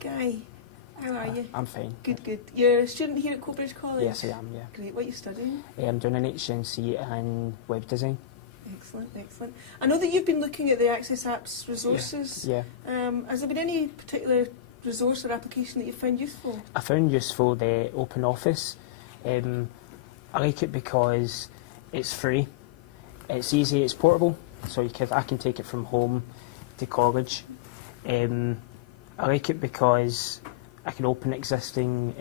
Guy, how are you? I'm fine. Good, good. You're a student here at Coatbridge College? Yes, I am, yeah. Great. What are you studying? I'm doing an HNC in web design. Excellent, excellent. I know that you've been looking at the AccessApps resources. Yeah. Has there been any particular resource or application that you found useful? I found useful the Open Office. I like it because it's free, it's easy, it's portable, so I can take it from home to college. I like it because I can open existing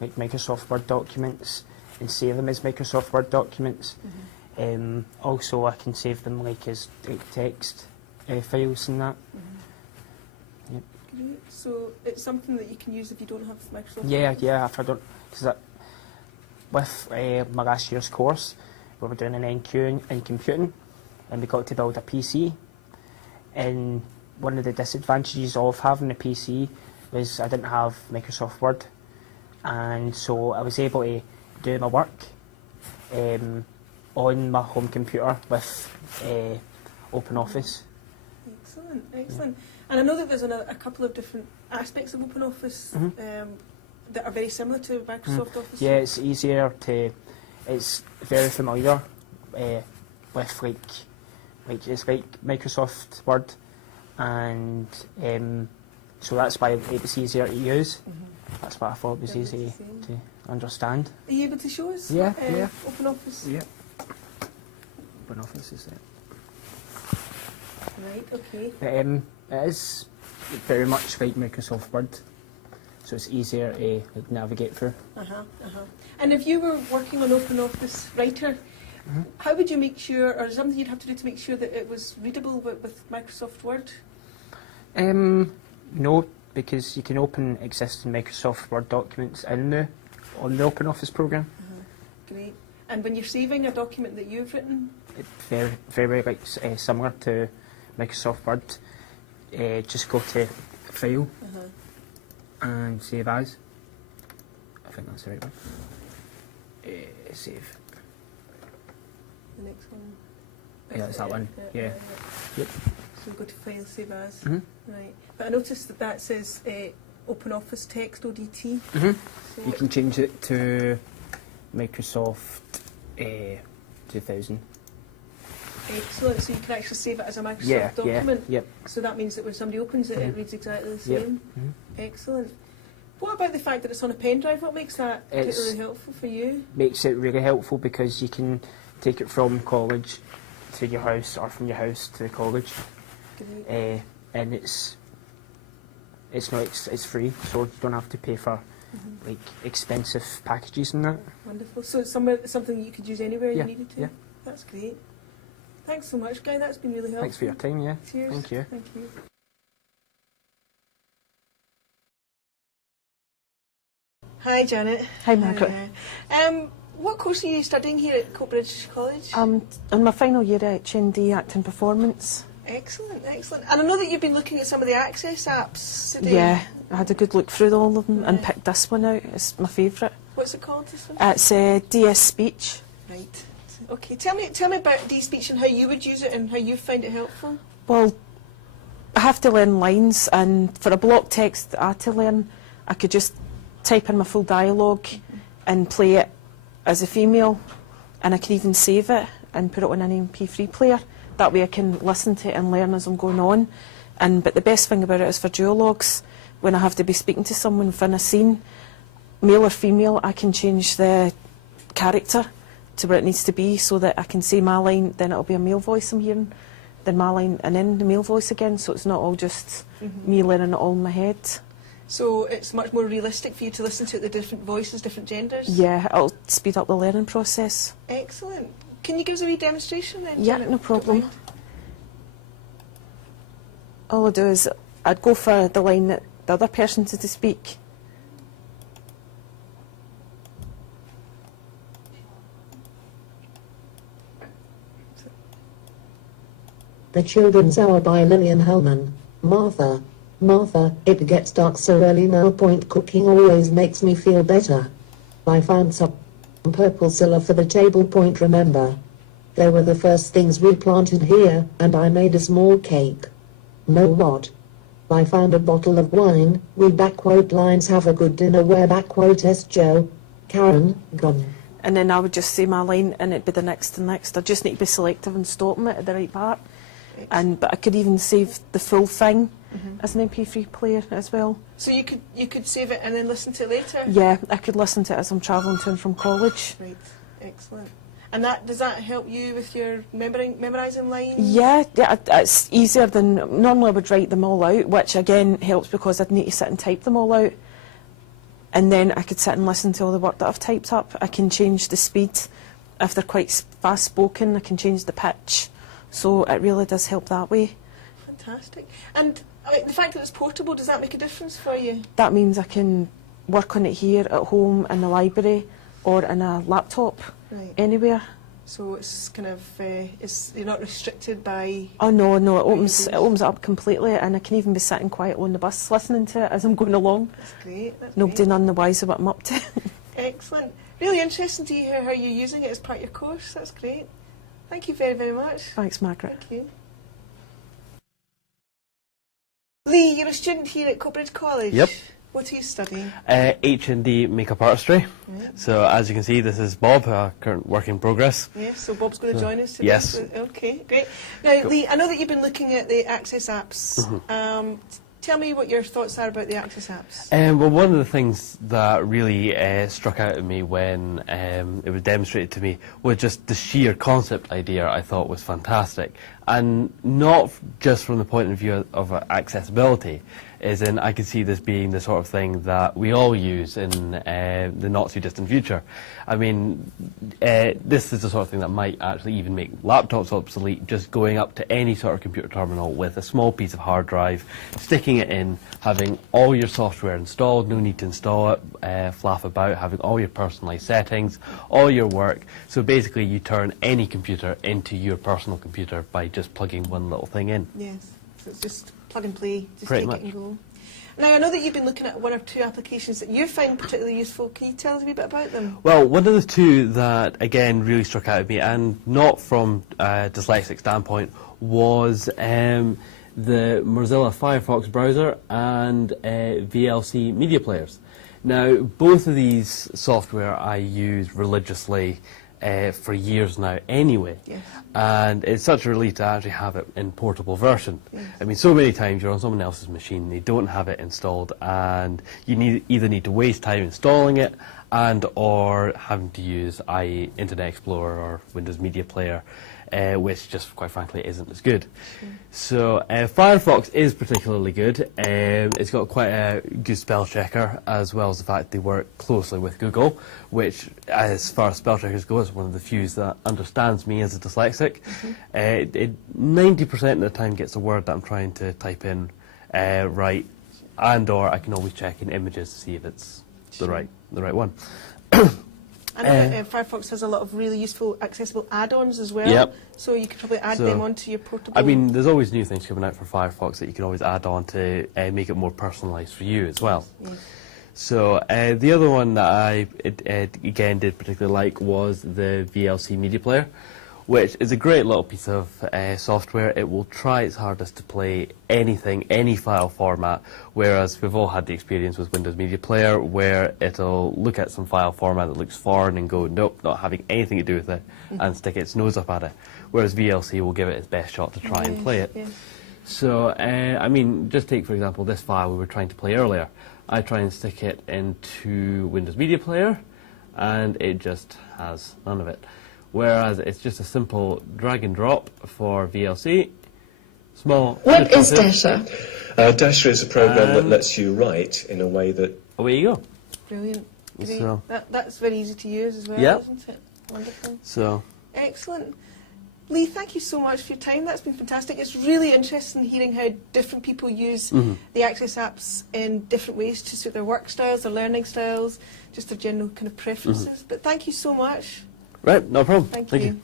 like Microsoft Word documents and save them as Microsoft Word documents. Mm-hmm. Also, I can save them as text files and that. Mm-hmm. Yep. Great. So it's something that you can use if you don't have Microsoft Yeah, Office? yeah. If I don't, because with my last year's course, we were doing an NQ in computing, and we got to build a PC. And one of the disadvantages of having a PC was I didn't have Microsoft Word, and so I was able to do my work on my home computer with Open Office. Excellent, excellent. Yeah. And I know that there's a couple of different aspects of Open Office that are very similar to Microsoft Office. Yeah, it's easier to, it's very familiar with it's like Microsoft Word, and so that's why it's easier to use. That's what I thought was easy to understand. Are you able to show us? Yeah, Open Office? Yeah. Open Office is there. Right, okay. It is very much like Microsoft Word, so it's easier to navigate through. And if you were working on Open Office Writer, how would you make sure, or something you'd have to do to make sure that it was readable with Microsoft Word? No, because you can open existing Microsoft Word documents on the Open Office program. Great. And when you're saving a document that you've written? It's very similar to Microsoft Word. Just go to File and Save As. I think that's the right one. Save. The next one? Yeah, it's that one. Yeah. Yep. So we go to File, Save As. Right. But I noticed that says Open Office Text ODT. So you can change it to Microsoft 2000. Excellent. So you can actually save it as a Microsoft document. Yep. So that means that when somebody opens it, it reads exactly the same. Excellent. What about the fact that it's on a pen drive? What makes that particularly helpful for you? Makes it really helpful because you can take it from college to your house, or from your house to the college. And it's free, so you don't have to pay for expensive packages and that. Wonderful. So it's something you could use anywhere you needed to? Yeah. That's great. Thanks so much, Guy. That's been really helpful. Thanks for your time, yeah. Cheers. Thank you. Thank you. Hi, Janet. Hi, Margaret. What course are you studying here at Coatbridge College? In my final year at HND, Acting Performance. Excellent, excellent. And I know that you've been looking at some of the AccessApps today. Yeah, I had a good look through all of them and picked this one out. It's my favourite. What's it called, this one? It's DS Speech. Right. Okay, tell me about D-Speech and how you would use it and how you find it helpful. Well, I have to learn lines, and for a block text that I had to learn, I could just type in my full dialogue and play it as a female, and I could even save it and put it on an MP3 player. That way I can listen to it and learn as I'm going on. But the best thing about it is for duologues, when I have to be speaking to someone within a scene, male or female, I can change the character to where it needs to be, so that I can say my line, then it'll be a male voice I'm hearing, then my line, and then the male voice again, so it's not all just me learning it all in my head. So it's much more realistic for you to listen to the different voices, different genders? Yeah, it'll speed up the learning process. Excellent. Can you give us a wee demonstration then? Yeah, no problem. All I do is I'd go for the line that the other person to speak. The Children's Hour by Lillian Hellman. Martha, Martha, it gets dark so early now. Cooking always makes me feel better. I found some purple cilla for the table. Remember, they were the first things we planted here, and I made a small cake. Know what? I found a bottle of wine. We backquote lines have a good dinner where backquote S Joe. Karen, gone. And then I would just say my line and it'd be the next and next. I just need to be selective and stopping it at the right part. But I could even save the full thing as an MP3 player as well. So you could save it and then listen to it later? Yeah, I could listen to it as I'm travelling to and from college. Right, excellent. And does that help you with your memorising lines? Yeah, it's easier than, normally I would write them all out, which again helps because I'd need to sit and type them all out. And then I could sit and listen to all the work that I've typed up. I can change the speed. If they're quite fast spoken, I can change the pitch. So it really does help that way. Fantastic. And the fact that it's portable, does that make a difference for you? That means I can work on it here at home, in the library, or in a laptop, anywhere. So it's kind of, you're not restricted by... Oh no, it opens it up completely, and I can even be sitting quiet on the bus listening to it as I'm going along. That's great. Nobody none the wiser what I'm up to. Excellent. Really interesting to hear how you're using it as part of your course. That's great. Thank you very, very much. Thanks, Margaret. Thank you. Lee, you're a student here at Coatbridge College. Yep. What are you studying? H&D makeup artistry. Right. So as you can see, this is Bob, our current work in progress. Yes, so Bob's going to join us today. Yes. Okay, great. Now, Lee, I know that you've been looking at the AccessApps. Tell me what your thoughts are about the AccessApps. Well, one of the things that really struck out at me when it was demonstrated to me was just the sheer concept idea I thought was fantastic. And not just from the point of view of accessibility, as in I could see this being the sort of thing that we all use in the not too distant future. I mean, this is the sort of thing that might actually even make laptops obsolete, just going up to any sort of computer terminal with a small piece of hard drive, sticking it in, having all your software installed, no need to install it, flaff about, having all your personalised settings, all your work. So basically you turn any computer into your personal computer by just plugging one little thing in. Yes, so it's just plug and play, just Pretty take much. it and go. Now, I know that you've been looking at one or two applications that you find particularly useful. Can you tell us a wee bit about them? Well, one of the two that, again, really struck out at me, and not from a dyslexic standpoint, was the Mozilla Firefox browser and VLC media players. Now, both of these software I use religiously for years now anyway. Yes. And it's such a relief to actually have it in portable version. Yes. I mean, so many times you're on someone else's machine, they don't have it installed, and you either need to waste time installing it and or having to use Internet Explorer or Windows Media Player, which just quite frankly isn't as good. Sure. So Firefox is particularly good. It's got quite a good spell checker, as well as the fact they work closely with Google, which, as far as spell checkers go, is one of the few that understands me as a dyslexic. It 90% of the time gets the word that I'm trying to type in right, and or I can always check in images to see if it's the right one. I know that Firefox has a lot of really useful accessible add-ons as well. Yep. So you could probably add them onto your portable... I mean, there's always new things coming out for Firefox that you can always add on to make it more personalised for you as well. Yes. So the other one that I, again, did particularly like was the VLC Media Player, which is a great little piece of software. It will try its hardest to play anything, any file format, whereas we've all had the experience with Windows Media Player where it'll look at some file format that looks foreign and go, nope, not having anything to do with it, and stick its nose up at it, whereas VLC will give it its best shot to try and play it. Yes. So, I mean, just take, for example, this file we were trying to play earlier. I try and stick it into Windows Media Player, and it just has none of it. Whereas it's just a simple drag and drop for VLC. Small. What is Dasher? Dasher is a program that lets you write in a way that... Away you go. Brilliant. Great. So, That's very easy to use as well, Yep. isn't it? Wonderful. so Excellent. Lee, thank you so much for your time. That's been fantastic. It's really interesting hearing how different people use the AccessApps in different ways to suit their work styles, their learning styles, just their general kind of preferences. But thank you so much. right, no problem. Thank you.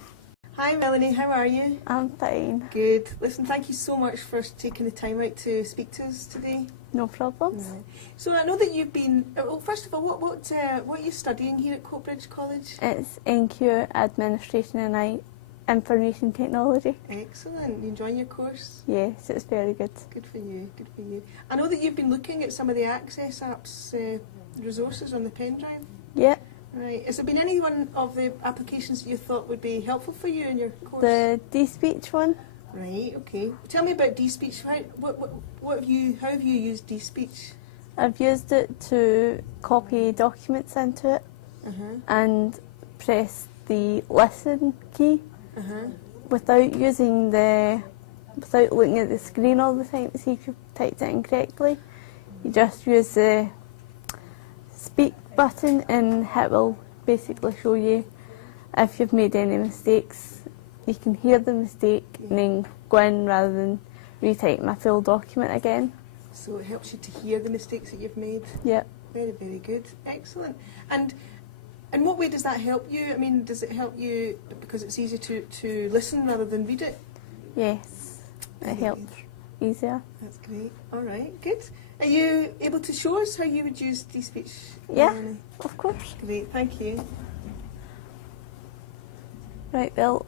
Hi, Melanie. How are you? I'm fine. Good. Listen, thank you so much for taking the time out to speak to us today. No problems. So I know that you've been... Well, first of all, what are you studying here at Coatbridge College? It's NQ Administration and information technology. Excellent. You enjoying your course? Yes, it's very good. Good for you, good for you. I know that you've been looking at some of the AccessApps resources on the pen drive. Yeah, Right. Has there been any one of the applications that you thought would be helpful for you in your course? the D-Speech one. Right, okay. Tell me about DSpeech. How have you used DSpeech? I've used it to copy documents into it and press the listen key without looking at the screen all the time to see if you typed it incorrectly. You just use the speak button and it will basically show you if you've made any mistakes. You can hear the mistake and then go in rather than retyping a full document again. So it helps you to hear the mistakes that you've made. Yep. Very, very good. Excellent. And in what way does that help you? I mean, does it help you because it's easier to listen rather than read it? Yes, Very it helps good. easier. That's great. All right, good. Are you able to show us how you would use DSpeech? Yeah, Melanie? of course. Great, thank you. Right, well,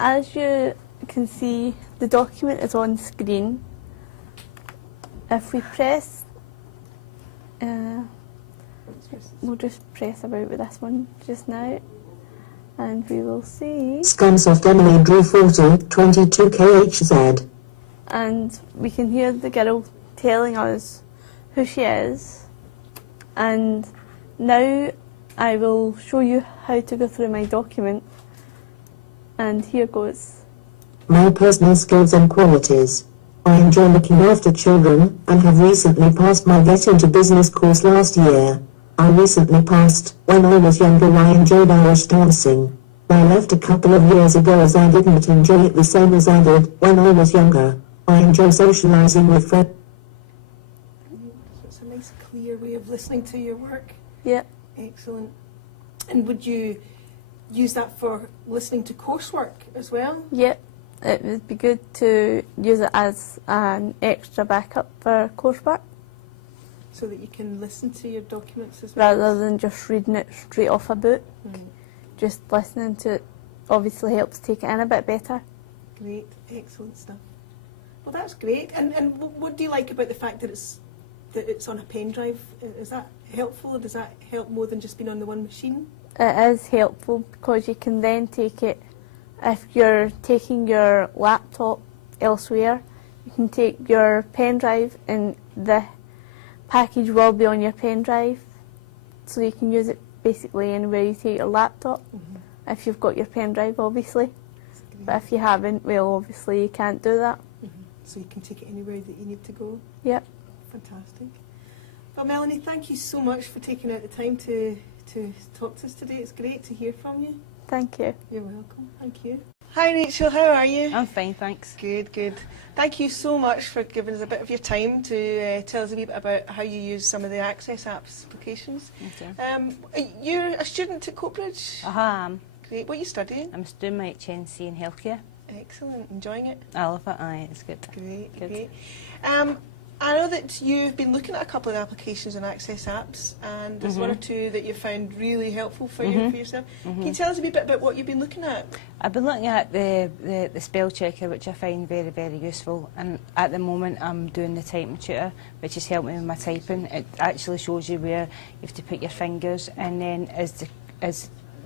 as you can see, the document is on screen. If we press, we'll just press about with this one just now, and we will see, Scunsoft Emily Drew 40, 22 KHZ. and we can hear the girl telling us who she is. And now I will show you how to go through my document. And here goes. My personal skills and qualities. I enjoy looking after children, and have recently passed my Get Into Business course last year. I recently passed. When I was younger I enjoyed Irish dancing. I left a couple of years ago as I didn't enjoy it the same as I did when I was younger. I enjoy socialising with friends. It's a nice clear way of listening to your work. Yep. Excellent. And would you use that for listening to coursework as well? Yep. It would be good to use it as an extra backup for coursework, So that you can listen to your documents as well? rather than just reading it straight off a book. Right. Just listening to it obviously helps take it in a bit better. Great, excellent stuff. Well, that's great. And what do you like about the fact that it's on a pen drive? Is that helpful, or does that help more than just being on the one machine? It is helpful because you can then take it, if you're taking your laptop elsewhere, you can take your pen drive and the package will be on your pen drive, so you can use it basically anywhere you take your laptop, if you've got your pen drive obviously. But if you haven't, well obviously you can't do that. So you can take it anywhere that you need to go? Yep. Fantastic. Well, Melanie, thank you so much for taking out the time to talk to us today. It's great to hear from you. Thank you. You're welcome. Thank you. Hi Rachel, how are you? I'm fine, thanks. Good, good. Thank you so much for giving us a bit of your time to tell us a wee bit about how you use some of the AccessApps applications. Okay. You're a student at Coatbridge? Great. What are you studying? I'm doing my HNC in healthcare. Excellent. Enjoying it? I love it, aye, it's good. Great, Good. great. I know that you've been looking at a couple of applications on AccessApps, and there's one or two that you found really helpful for you for yourself. Can you tell us a wee bit about what you've been looking at? I've been looking at the spell checker, which I find very, very useful, and at the moment I'm doing the typing tutor, which has helped me with my typing. It actually shows you where you have to put your fingers, and then as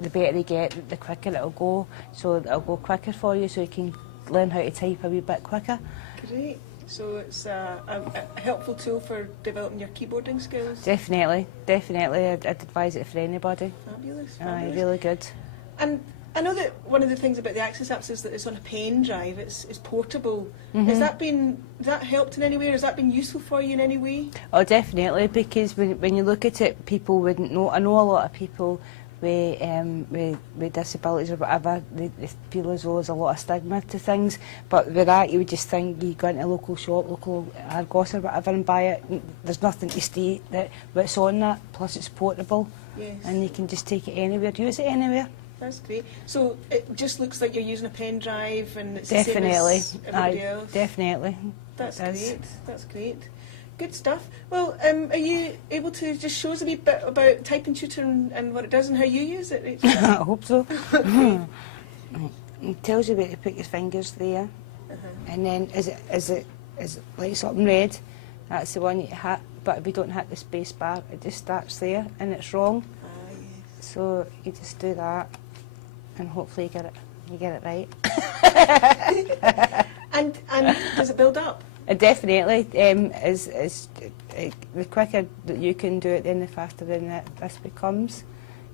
the better you get, the quicker it'll go, so it'll go quicker for you, so you can learn how to type a wee bit quicker. Great. So it's a helpful tool for developing your keyboarding skills? Definitely, definitely. I'd advise it for anybody. Fabulous, Aye, fabulous. really good. And I know that one of the things about the AccessApps is that it's on a pen drive, it's portable. Has that helped in any way, or has that been useful for you in any way? Oh, definitely, because when you look at it, people wouldn't know. I know a lot of people with disabilities or whatever, they feel as though there's a lot of stigma to things, but with that you would just think you go into a local shop, local Argos or whatever and buy it. There's nothing to state that what's on that, plus it's portable. Yes. And you can just take it anywhere, use it anywhere. That's great. So it just looks like you're using a pen drive and it's Definitely. the same as everybody Aye, else? Definitely. That's It is. great, that's great. Good stuff. Well, are you able to just show us a wee bit about Typing Tutor and what it does and how you use it, Rachel? I hope so. It tells you where to put your fingers there, and then is it like something red? That's the one you hit. But if you don't hit the space bar, it just starts there, and it's wrong. Yes. So you just do that, and hopefully you get it right. And does it build up? Definitely. The quicker that you can do it, then the faster then this becomes.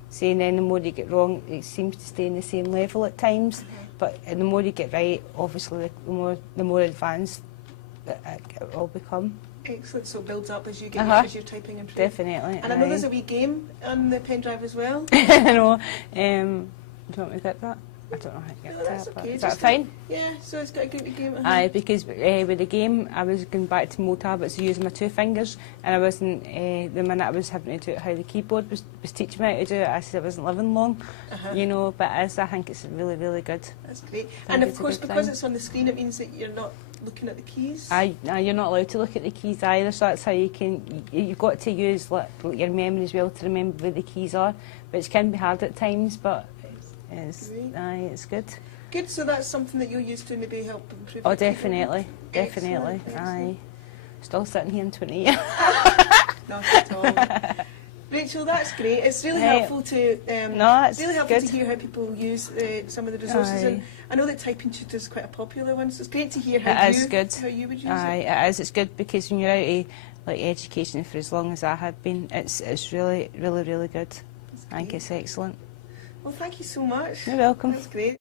See, and then the more you get wrong, it seems to stay in the same level at times. But the more you get right, obviously, the more advanced it will become. Excellent. So it builds up as you get as you're typing and through. Definitely. And I know there's a wee game on the pen drive as well. I know. Do you want me to get that? I don't know how to get That's that. okay. Is that fine? Yeah. So it's got a good game. Aye, because with the game, I was going back to more tablets using my 2 fingers, and I wasn't. The minute I was having to do it, how the keyboard was teaching me how to do it, I said I wasn't living long, you know. But I think it's really, really good. That's great. And of course, because it's on the screen, it means that you're not looking at the keys. Aye, you're not allowed to look at the keys either. So that's how you can. You've got to use your memory as well to remember where the keys are, which can be hard at times, but it's good. Good, so that's something that you'll use to maybe help improve. Oh, your definitely, keyboard. definitely. Excellent. Aye, still sitting here in 20 years. Not at all. Rachel, that's great. It's really helpful to it's really helpful good. to hear how people use some of the resources. Aye. And I know that typing tutor is quite a popular one, so it's great to hear how It is good. how you would use Aye, it. it is. It's good because when you're out of education for as long as I have been, it's really, really, really good. I think it's excellent. Well, thank you so much. You're welcome. That's great.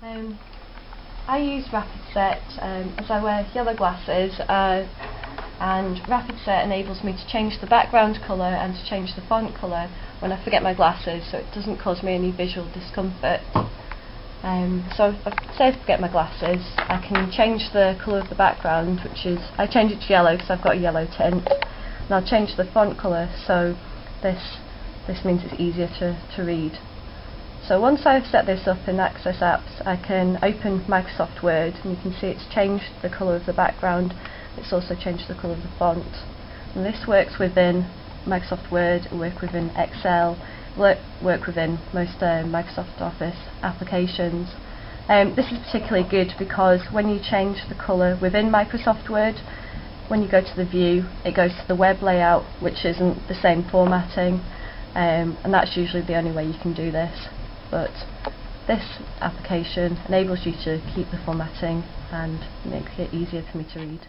I use Rapid Set as I wear yellow glasses, and Rapid Set enables me to change the background colour and to change the font colour when I forget my glasses, so it doesn't cause me any visual discomfort. So if I say I forget my glasses, I can change the colour of the background, which is, I change it to yellow because I've got a yellow tint, and I'll change the font colour, so this means it's easier to read. So once I've set this up in AccessApps, I can open Microsoft Word, and you can see it's changed the colour of the background. It's also changed the colour of the font. And this works within Microsoft Word, work within Excel, work within most Microsoft Office applications. This is particularly good because when you change the colour within Microsoft Word, when you go to the view, it goes to the web layout, which isn't the same formatting, and that's usually the only way you can do this. But this application enables you to keep the formatting and makes it easier for me to read.